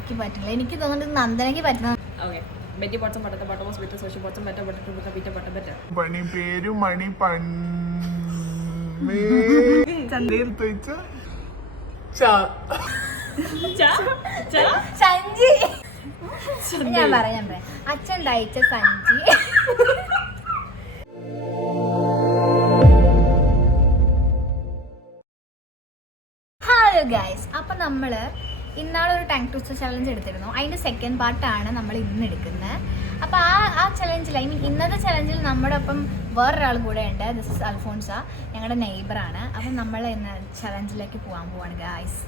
എനിക്ക് പറ്റില്ല. എനിക്ക് തോന്നുന്നത് നന്ദനയ്ക്ക് പറ്റുന്ന. Okay. Betty bought some butter. The butter was bitter, so she bought some better butter to make the bitter butter better. പണി പേരു മണി പണ്ണേ തയ്ച്ച സഞ്ചി. ഞാൻ പറയാം അച്ഛൻ തയ്ച്ച സഞ്ചി. ഹലോ ഗൈസ്, അപ്പം നമ്മൾ ഇന്നാളൊരു ടാങ്ക് ട്വിസ്റ്റർ ചലഞ്ച് എടുത്തിരുന്നു. അതിൻ്റെ സെക്കൻഡ് പാർട്ടാണ് നമ്മൾ ഇന്ന് എടുക്കുന്നത്. അപ്പോൾ ആ ചലഞ്ചിൽ, ഐ മീൻ ഇന്നത്തെ ചലഞ്ചിൽ നമ്മുടെ ഒപ്പം വേറൊരാൾ കൂടെ ഉണ്ട്. ദിസ് ഇസ് അൽഫോൺസ, ഞങ്ങളുടെ നെയ്ബറാണ്. അപ്പം നമ്മൾ ഇന്ന് ചലഞ്ചിലേക്ക് പോകാൻ പോവാണ് ഗൈസ്.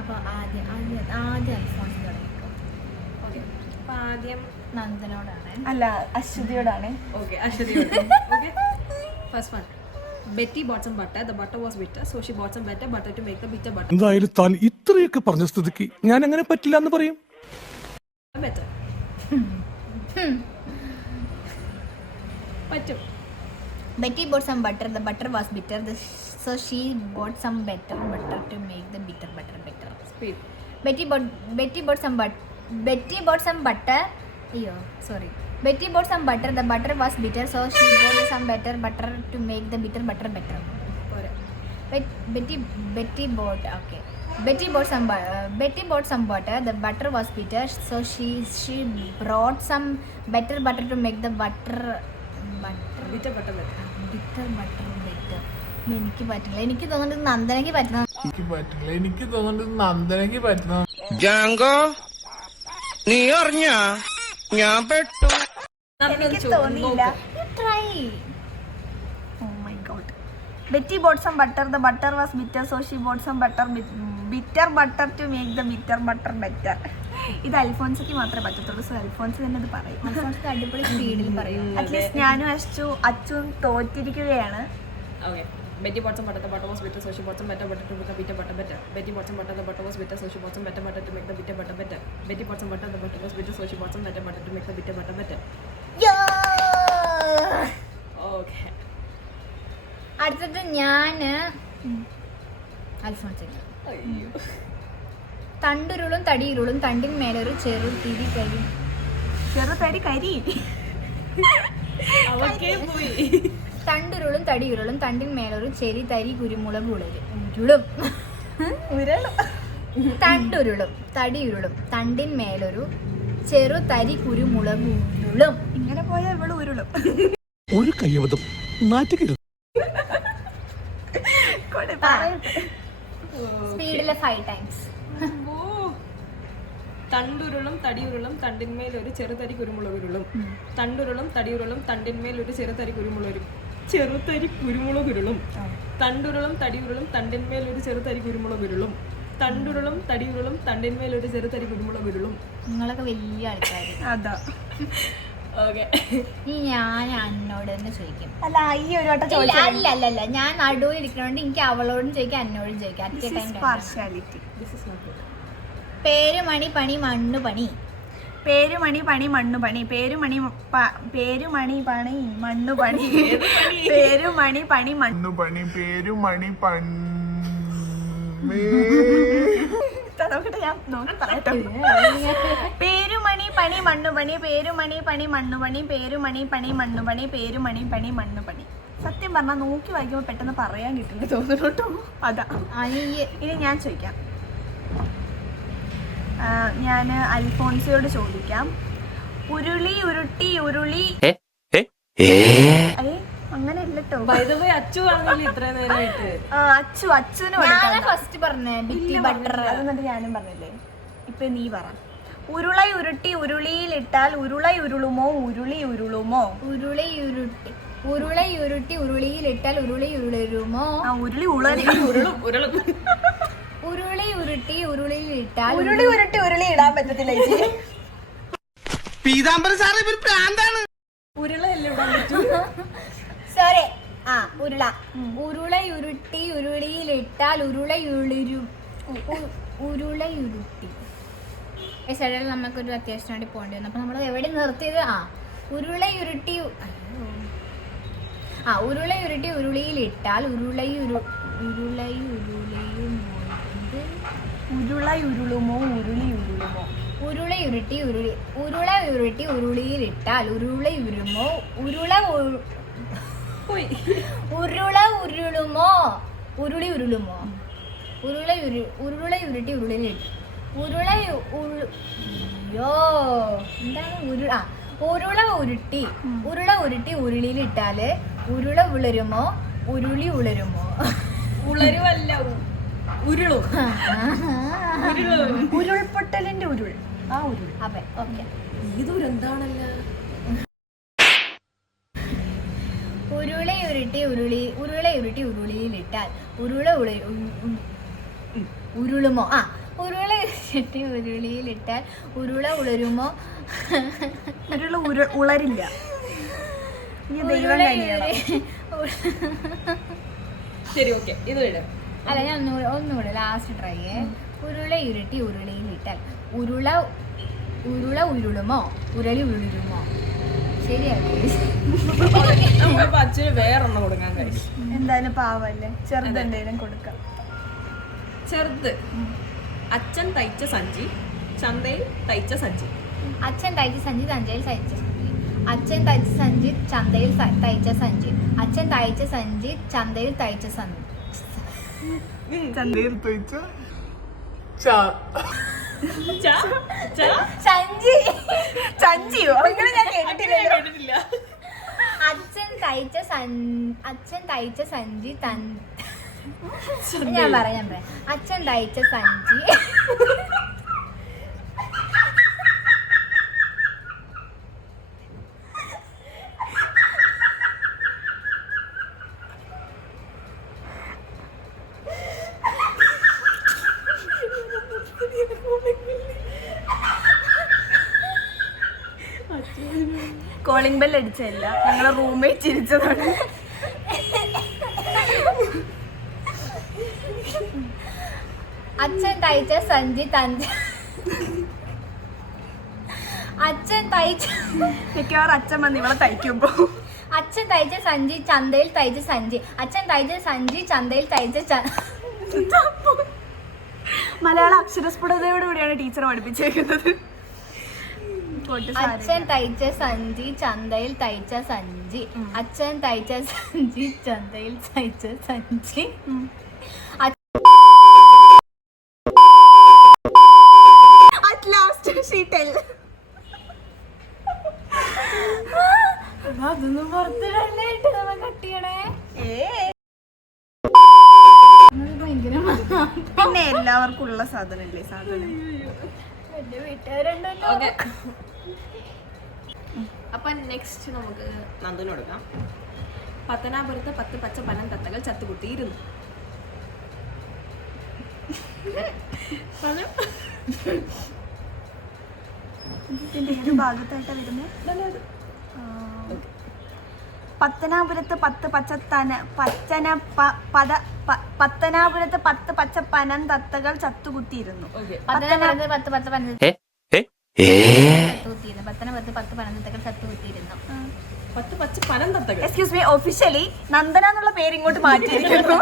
അപ്പോൾ ആദ്യം അൽഫോൺസ് തുടങ്ങിക്കും. Okay. അപ്പോൾ ആദ്യം നന്ദനോടാണ്. അല്ല, അശ്വതിയോടാണ്. Okay, അശ്വതിയോട്. Okay. First one. Betty bought some butter. The butter was bitter, so she bought some better butter to make the bitter butter. എന്തായാലും താൻ ഇത്രയൊക്കെ പറഞ്ഞ സ്ഥിതിക്ക് ഞാൻ അങ്ങനെ പറ്റില്ല എന്ന് പറയും. Better. പറ്റും. Betty bought some butter. The butter was bitter, so she bought some better butter to make the bitter butter better. Speed. Betty bought some butter. Betty bought some butter. The butter was bitter, so she bought some better butter to make the bitter butter better. പോരെ. Betty bought some butter. The butter was bitter, so she brought some better butter to make the butter Bitter butter better. bitter butter better. എനിക്ക് പറ്റില്ല. എനിക്ക് തോന്നുന്നത് നന്ദനയ്ക്ക് പറ്റുന്ന. എനിക്ക് തോന്നുന്നത് നന്ദനയ്ക്ക് പറ്റുന്ന. ജാങ്കോ, നീ അറിഞ്ഞ ഞാൻ പെട്ടു. എനിക്ക് തോന്നിയില്ല. Try. Oh my god. Betty bought some butter. The butter was bitter, so she bought some bitter butter to make the bitter butter better. ഇത് അൽഫോൻസയ്ക്ക് മാത്രമേ പറ്റത്തുള്ളൂ. സോ അൽഫോൻസ് തന്നെ ഇത് പറയും. അൽഫോൺസ് അടിപൊളി സ്പീഡിൽ പറയും. അറ്റ്ലീസ്റ്റ് ഞാനും അച്ചും തോറ്റിരിക്കുകയാണ്. Okay. Betty bought some butter. The butter was bitter, so she bought some better butter to make the bitter butter better. Betty bought some butter. The butter was bitter, so she bought some better butter to make the bitter butter better. Betty bought some butter. The butter was bitter, so she bought some better butter to make the bitter butter better. Okay. അടുത്തത് ഞാൻ അൽഫോൺസ്. തണ്ടുരുളും തടിയുരുളും തണ്ടിന്മേലൊരു ചെറുതിരി കരി. ചെറുതരി കരി. അവക്കേ പോയി. തണ്ടുരുളും തടിയുരുളും തണ്ടിന്മേലൊരു cherry തരി കുരുമുളക് ഉരുളും. തണ്ടുരുളും തടിയുരുളും തണ്ടിന്മേലൊരു ചെറു തരി കുരുമുളക് ഉരുളും. ഇങ്ങനെ പോയാൽ ഇവള് ഉരുളും. ഒരു കയ്യബദ്ധം നാറ്റുകരുത്. സ്പീഡിലെ 5 times. തണ്ടുരുളും തടിയുരുളും തണ്ടിന്മേൽ ഒരു ചെറുതരി കുരുമുളകുരുളും. തണ്ടുരുളും തടിയുരുളും തണ്ടിന്മേൽ ഒരു ചെറുതരി കുരുമുളകുരുളും. തണ്ടുരുളും തടിയുരുളും തണ്ടിന്മേൽ ഒരു ചെറുതരി കുരുമുളകുരുളും. തണ്ടുരുളും തടിയുരുളും തണ്ടിന്മേൽ ഒരു ചെറുതരി കുരുമുളകുരുളും. നിങ്ങളൊക്കെ വലിയ ആൾക്കാർ. അതാ. ഓക്കെ. ഇനി ഞാൻ അന്നോട് തന്നെ ചോദിക്കും. അല്ല, ഈ ഒരു വട്ടം അല്ല ഞാൻ നടുവിൽ ഇരിക്കണോണ്ട് എനിക്ക് അവളോടും ചോദിക്കാം അന്നോടും ചോദിക്കാം. പാർഷ്യാലിറ്റി. പേരുമണി പണി മണ്ണു പണി. പേരുമണി പണി മണ്ണു പണി. പേരുമണി പണി മണ്ണു പണി. പേരുമണി പണി മണ്ണു പണി പേരു മണി പണ്ണേ. ഞാൻ നോക്കി പറയട്ടെ. പേരുമണി പണി മണ്ണു പണി. പേരുമണി പണി മണ്ണു പണി. പേരുമണി പണി മണ്ണു പണി. പേരുമണി പണി മണ്ണു പണി. സത്യം പറഞ്ഞാൽ നോക്കി വായിക്കുമ്പോൾ പെട്ടെന്ന് പറയാൻ കിട്ടില്ല തോന്നുന്നു കേട്ടോ. അതാ. ഇനി ഞാൻ ചോദിക്കാം. ഞാൻ അൽഫോൻസയോട് ചോദിക്കാം. ഉരുളി ഉരുട്ടി ഉരുളി. അങ്ങനെ ഇല്ലട്ടോ. അച്ചു പറഞ്ഞില്ല ഇത്രയും നേരമായിട്ട്. അച്ഛന് ഫസ്റ്റ് പറഞ്ഞേ ബിറ്റി ബട്ടർ. അതെന്നിട്ട് ഞാനും പറഞ്ഞില്ലേ. ഇപ്പൊ നീ പറ. ഉരുള ഉരുട്ടി ഉരുളിയിലിട്ടാൽ ഉരുള ഉരുളുമോ ഉരുളി ഉരുളുമോ? ഉരുളി ഉരുട്ടി ഉരുളിയിലിട്ടാൽ ഉരുളി ഉരുളുമോ? ഉരുളി ഉളരി ഉരുളും ഉരുളും. ഉരുളി ഉരുട്ടി ഉരുളിയിലിട്ടാൽ ഉരുളി ഉരുട്ടി ഉരുളി ഇടാൻ പറ്റത്തില്ല ചേച്ചി. പീതാംബര സാറേ ഇവര് പ്രാന്താണ്. ഉരുളയല്ലേ ഇടാൻ പറ്റൂ. സോറി. ഉരുള. ഉരുളയുരുട്ടി ഉരുളിയിലിട്ടാൽ ഉരുളയുരുട്ടി. സൈഡിൽ നമുക്കൊരു അത്യാവശ്യം വേണ്ടി പോകേണ്ടി വന്നു. അപ്പോൾ നമ്മൾ എവിടെ നിർത്തിയത്? ഉരുളയുരുട്ടി ഉരുളയുരുട്ടി ഉരുളിയിലിട്ടാൽ ഉരുളയുരുളിയും ഉരുളയുരുളുമോ ഉരുളി ഉരുളുമോ? ഉരുള ഉരുട്ടി ഉരുളിയിലിട്ടാൽ ഉരുളയുരുമോ ഉരുള ഉരുളുമോ ഉരുളി ഉരുളുമോ ഉരുള ഉരുട്ടി ഉരുളിയിലിട്ട് എന്താണ് ഉരുള ഉരുട്ടി ഉരുളിയിലിട്ടാല് ഉരുള ഉളരുമോ ഉരുളി ഉളരുമോ? ഉളരുവല്ല ഉരുളും. ഉരുൾപൊട്ടലിന്റെ ഉരുൾ. ആ ഉരുൾ. അതെ, ഓക്കെ. ഇതൊരെന്താണല്ല ഉരുളയുരുട്ടി ഉരുളിയിലിട്ടാൽ ഉരുളുമോ? ഉരുളയുരുട്ടി ഉരുളിയിലിട്ടാൽ ഉരുള ഉളരുമോ? ഉളരില്ല. ഇനി ദൈവം കഴിയണം. ശരി, ഓക്കെ, ഇത് ഇടാം. അല്ല, ഞാൻ ഒന്നുകൂടെ ലാസ്റ്റ് ട്രൈ ചെയ്യേ. ഉരുളയുരുട്ടി ഉരുളിയിലിട്ടാൽ ഉരുള ഉരുളുമോ ഉരുളി ഉരുളുമോ? ശരിയാണ്. നമ്മളിപ്പോ അച്ഛന് വേറൊന്നും കൊടുക്കാൻ കഴിയും. എന്തായാലും പാവല്ലേ, ചെറുതെന്തേലും കൊടുക്കാം. ചെറുത്. അച്ഛൻ തയ്ച്ച സഞ്ചി ചന്തയിൽ തയ്ച്ച സഞ്ചി. അച്ഛൻ തയ്ച്ച സഞ്ചി ചന്തയിൽ തയ്ച്ച സഞ്ചി. അച്ഛൻ തയ്ച്ച സഞ്ചി ചന്തയിൽ തയ്ച്ച സഞ്ചി. അച്ഛൻ തയ്ച്ച സഞ്ചി ചന്തയിൽ തയ്ച്ച സഞ്ചി. ചന്തയിൽ തയ്ച്ച സഞ്ചി. സഞ്ചിയോ? അങ്ങനെ ഞാൻ കേട്ടിട്ടില്ല. അച്ഛൻ തയ്ച്ച സഞ്ചി ഞാൻ പറയാം. അച്ഛൻ തയ്ച്ച സഞ്ചി കോളിംഗ് ബെൽ അടിച്ചല്ല, ഞങ്ങളെ റൂംമേറ്റ് ചിരിച്ചതാണ്. അച്ഛൻ തയ്ച്ച സഞ്ചി മിക്കവാറും അച്ഛൻ വന്ന് ഇവളെ തയ്ക്കുമ്പോ അച്ഛൻ തയ്ച്ച സഞ്ചി ചന്തയിൽ തയ്ച്ച സഞ്ചി. അച്ഛൻ തയ്ച്ച സഞ്ചി ചന്തയിൽ തയ്ച്ച മലയാള അക്ഷരസ്ഫുടതയോട് കൂടിയാണ് ടീച്ചർ പഠിപ്പിച്ചേക്കുന്നത്. അച്ഛൻ തയ്ച്ച സഞ്ചി ചന്തയിൽ തയ്ച്ച സഞ്ചി. അച്ഛൻ തയ്ച്ച സഞ്ചി ചന്തയിൽ തയ്ച്ച സഞ്ചി. At last she tell. അതൊന്നും പുറത്തിടല്ലേട്ട് നമ്മ കട്ടിയണേ. പിന്നെ എല്ലാവർക്കും ഉള്ള സാധനല്ലേ സാധനം. എന്റെ വീട്ടുകാരുണ്ടല്ലോ. ഓക്കെ, അപ്പൊ നെക്സ്റ്റ് നമുക്ക് നന്ദുവിന് കൊടുക്കാം. പത്തനാപുരത്ത് 10 പച്ച പനം തത്തകൾ ചത്തുകുത്തിയിരുന്നു. ഇതിന്റെ ഏത് ഭാഗത്തായിട്ടാ വരുന്നത്? പത്തനാപുരത്ത് 10 പച്ച പനം തത്തകൾ ചത്തുകുത്തിയിരുന്നു. പത്തനാപുരത്ത് 10 പച്ച പനന്തത്തകൾ ചത്തുകുത്തിയിരുന്നു. 10 പച്ച പനം തത്തകൾ. എക്സ്ക്യൂസ് മീ, ഒഫീഷ്യലി നന്ദന എന്നുള്ള പേര് ഇങ്ങോട്ട് മാറ്റിയിരിക്കുന്നു.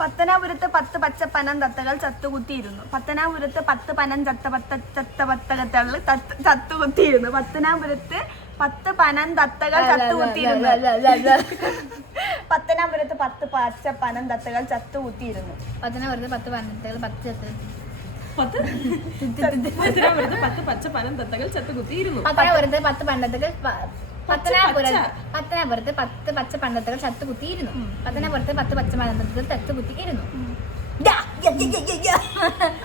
പത്തനാപുരത്ത് 10 പച്ച പനം തത്തകൾ ചത്തുകുത്തിയിരുന്നു. പത്തനാപുരത്ത് 10 പനം ചത്തപത്തകൾ ചത്തുകുത്തിയിരുന്നു. പത്തനാപുരത്ത് 10 പനം തത്തകൾ ചത്തുകുത്തിയിരുന്നു. പത്തനാപുരത്ത് 10 പച്ച പനം തത്തകൾ ചത്തുകുത്തിയിരുന്നു. പത്തനാപുരത്ത് 10 പനന്തത്തകൾ പത്തനാപുരത്ത് 10 പച്ച പനം തത്തകൾ ചത്തുകുത്തിയിരുന്നു. പത്തനാപുരത്ത് 10 പണ്ടത്തകൾ പത്തനാപുരത്ത് 10 പച്ച പണ്ടത്തകൾ ചത്തുകുത്തിയിരുന്നു. പത്തനാപുരത്ത് 10 പച്ച പണ്ടത്തകൾ ചത്തുകുത്തിയിരുന്നു.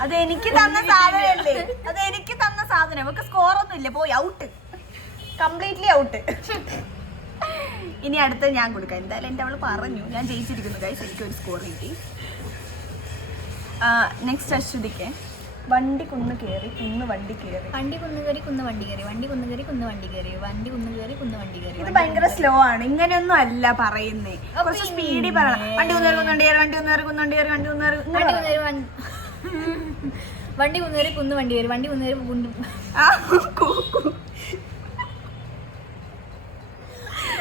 അത് എനിക്ക് തന്ന സാധനമല്ലേ, അത് എനിക്ക് തന്ന സാധനം. നമുക്ക് സ്കോർ ഒന്നും ഇല്ല, പോയി ഔട്ട്, കംപ്ലീറ്റ്ലി ഔട്ട്. ഇനി അടുത്ത് ഞാൻ കൊടുക്കാം. എന്തായാലും എൻ്റെ അവള് പറഞ്ഞു ഞാൻ ജയിച്ചിരിക്കുന്നു ഗൈസ്, എനിക്കൊരു സ്കോർ കിട്ടി. നെക്സ്റ്റ് അശ്വതിക്ക്. വണ്ടി കുന്ന് കയറി കുന്ന് വണ്ടി കയറി. വണ്ടി കുന്ന് കയറി കുന്ന് വണ്ടി കയറി. വണ്ടി കുന്ന് കയറി കുന്ന് വണ്ടി കയറി. വണ്ടി കുന്ന് കയറി കുന്ന് വണ്ടി കയറി. ഇത് ഭയങ്കര സ്ലോ ആണ്, ഇങ്ങനെയൊന്നും അല്ല പറയുന്നേ. കുറച്ച് സ്പീഡിൽ പറയണം. വണ്ടി കുന്നേറി കുന്നുവണ്ടി കയറി, വണ്ടി കുന്നേറി കുന്നുവണ്ടി കയറി, വണ്ടി കുന്നേറി വണ്ടി കുന്നേറി വണ്ടി കുന്നേറി കുന്ന് വണ്ടി കയറി. വണ്ടി കുന്നേറി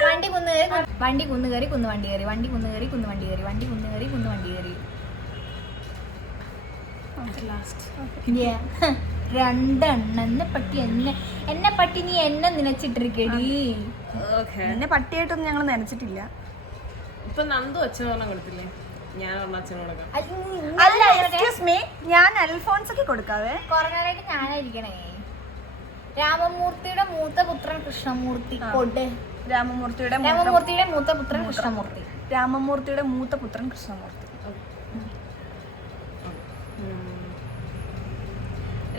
വണ്ടി കുന്നേറി വണ്ടി കുന്നു കയറി കുന്നു വണ്ടി കയറി, വണ്ടി കുന്നു കയറി കുന്നു വണ്ടി കയറി, വണ്ടി കുന്നു കയറി കുന്നു വണ്ടി കയറി. Yeah. രണ്ടെണ്ണം. എന്നെ പട്ടി നീ എന്നെ നിനച്ചിട്ടിരിക്കടി. എന്നെ പട്ടിയായിട്ടൊന്നും ഞങ്ങൾ നനച്ചിട്ടില്ല. ഇപ്പൊ നന്ദു അച്ഛനോളം കൊടുത്തില്ലേ, ഞാൻ അച്ഛനോടൊക്കെ. അല്ല എക്സ്ക്യൂസ് മീ, ഞാൻ അൽഫോൺസൊക്കെ കൊടുക്കാവേ. കൊറോണയിലേക്ക് ഞാനായിരിക്കണേ. രാമമൂർത്തിയുടെ മൂത്ത പുത്രൻ കൃഷ്ണമൂർത്തി. കൊട്. രാമമൂർത്തിയുടെ മൂത്ത പുത്രൻ കൃഷ്ണമൂർത്തി. രാമമൂർത്തിയുടെ മൂത്ത പുത്രൻ കൃഷ്ണമൂർത്തി.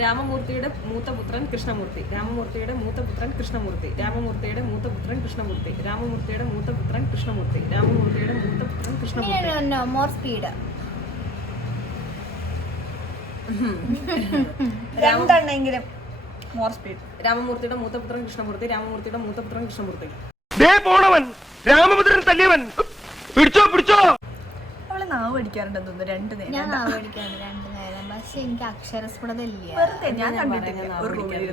രാമമൂർത്തിയുടെ മൂത്ത പുത്രൻ കൃഷ്ണമൂർത്തി. രാമമൂർത്തിയുടെ മൂത്ത പുത്രൻ കൃഷ്ണമൂർത്തി. രാമമൂർത്തിയുടെ മൂത്ത പുത്രൻ കൃഷ്ണമൂർത്തി. രാമമൂർത്തിയുടെ മൂത്ത പുത്രൻ കൃഷ്ണമൂർത്തി. രാമമൂർത്തിയുടെ മൂത്ത പുത്രൻ കൃഷ്ണമൂർത്തി. More speed. രണ്ടെണ്ണെങ്കിലും മോർ സ്പീഡ്. രാമമൂർത്തിയുടെ മൂത്ത പുത്രൻ കൃഷ്ണമൂർത്തി. രാമമൂർത്തിയുടെ മൂത്ത പുത്രൻ കൃഷ്ണമൂർത്തി. പോണവൻ രാമഭദ്രൻ തല്ലിയവൻ പിടിച്ചോ പിടിച്ചോ. അവള് നാവ് പഠിക്കാറുണ്ടെന്ന് തോന്നുന്നു 2 നേരം. ഞാൻ നാവടിക്കാണ് 2 നേരം. പക്ഷെ എനിക്ക് അക്ഷരസ്ഫുടത ഇല്ല. വെറുതെ ഞാൻ കണ്ടിട്ടില്ല ഒരു റൂമിൽ.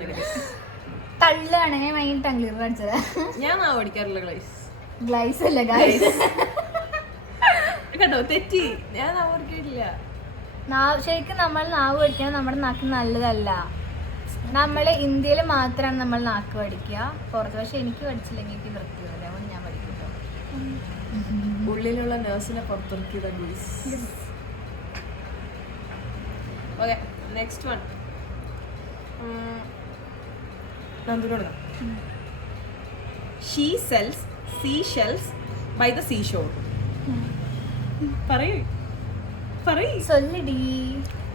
തള്ളാണ് ഞാൻ ഭയങ്കര ടംഗ്ലീർ കാണിച്ചത്. ഞാൻ നാവ് പഠിക്കാറില്ല ഗ്ലൈസ്. ഗ്ലൈസ് അല്ല ഗൈസ്. കേട്ടോ, തെറ്റി. ഞാൻ നാവ് പഠിക്കില്ല. ശരിക്കും നമ്മൾ നാവ് പഠിക്കണം നമ്മുടെ നാക്കിന് നല്ലതല്ല. നമ്മൾ ഇന്ത്യയിൽ മാത്രമാണ് നമ്മൾ നാക്ക് പഠിക്കുക, പുറത്ത്. പക്ഷെ എനിക്ക് പഠിച്ചില്ലെങ്കിൽ എനിക്ക് വൃത്തിയില്ല, അതുകൊണ്ട് ഞാൻ പഠിക്കും. ഉള്ളിലുള്ള നേഴ്സിനെ പുറത്തിറക്കിയതാ ഗ്ലൈസ്. Okay, next one. നന്ദുനോട് she sells sea shells by the seashore. പറയൂ പറയൂ. സൊല്ലടി.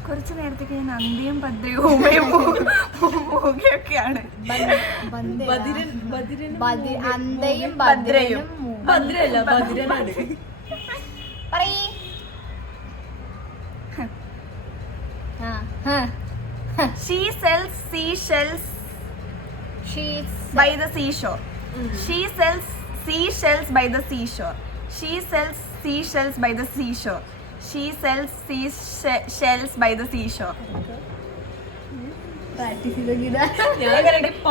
കുറച്ച് നേരത്തേക്ക് ഞാൻ അന്ത്യയും ഭദ്രയും ഊമയും മൂകയൊക്കെയാണ്. അന്തയും ഭദ്രയും. ഭദ്രയല്ല, ഭദ്രനാണ്. പറയ്. She sells seashells by the seashore. She sells seashells by the seashore. She sells seashells by the seashore. She sells seashells by the seashore.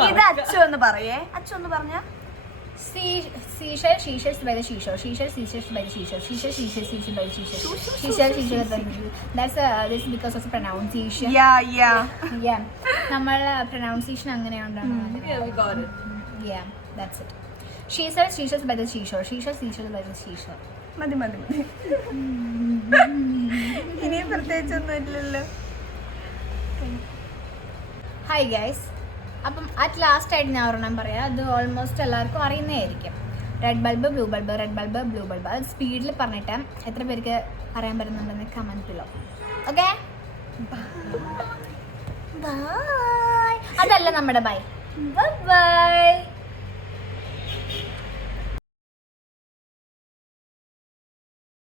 ഇത് അച്ചു ഒന്ന് പറയേ. അച്ചു ഒന്ന് പറഞ്ഞ. Seashell, seashells by the seashore. Seashell, seashells by the seashore. Seashell, seashells, seashells by the seashore. Seashell, seashells by the seashore. This is because of the pronunciation. Yeah. നമ്മളെ pronunciation അങ്ങനെയാണ്. Yeah, we got it. Yeah, that's it. She sells seashells by the seashore. She sells seashells by the seashore. മതി. ഇനിയും പ്രത്യേകിച്ചൊന്നും ഇല്ലല്ലോ. Hi guys. അപ്പം at last ആയിട്ട് ഞാൻ ഒരെണ്ണം പറയാം. അത് ഓൾമോസ്റ്റ് എല്ലാവർക്കും അറിയുന്നതായിരിക്കും. Red bulb blue bulb, red bulb blue bulb. അത് സ്പീഡിൽ പറഞ്ഞിട്ട് എത്ര പേർക്ക് അറിയാൻ പറ്റുന്നുണ്ടെന്ന് കമൻറ്റിലോ. Okay, by. അതല്ല നമ്മുടെ ബൈ. ബൈ.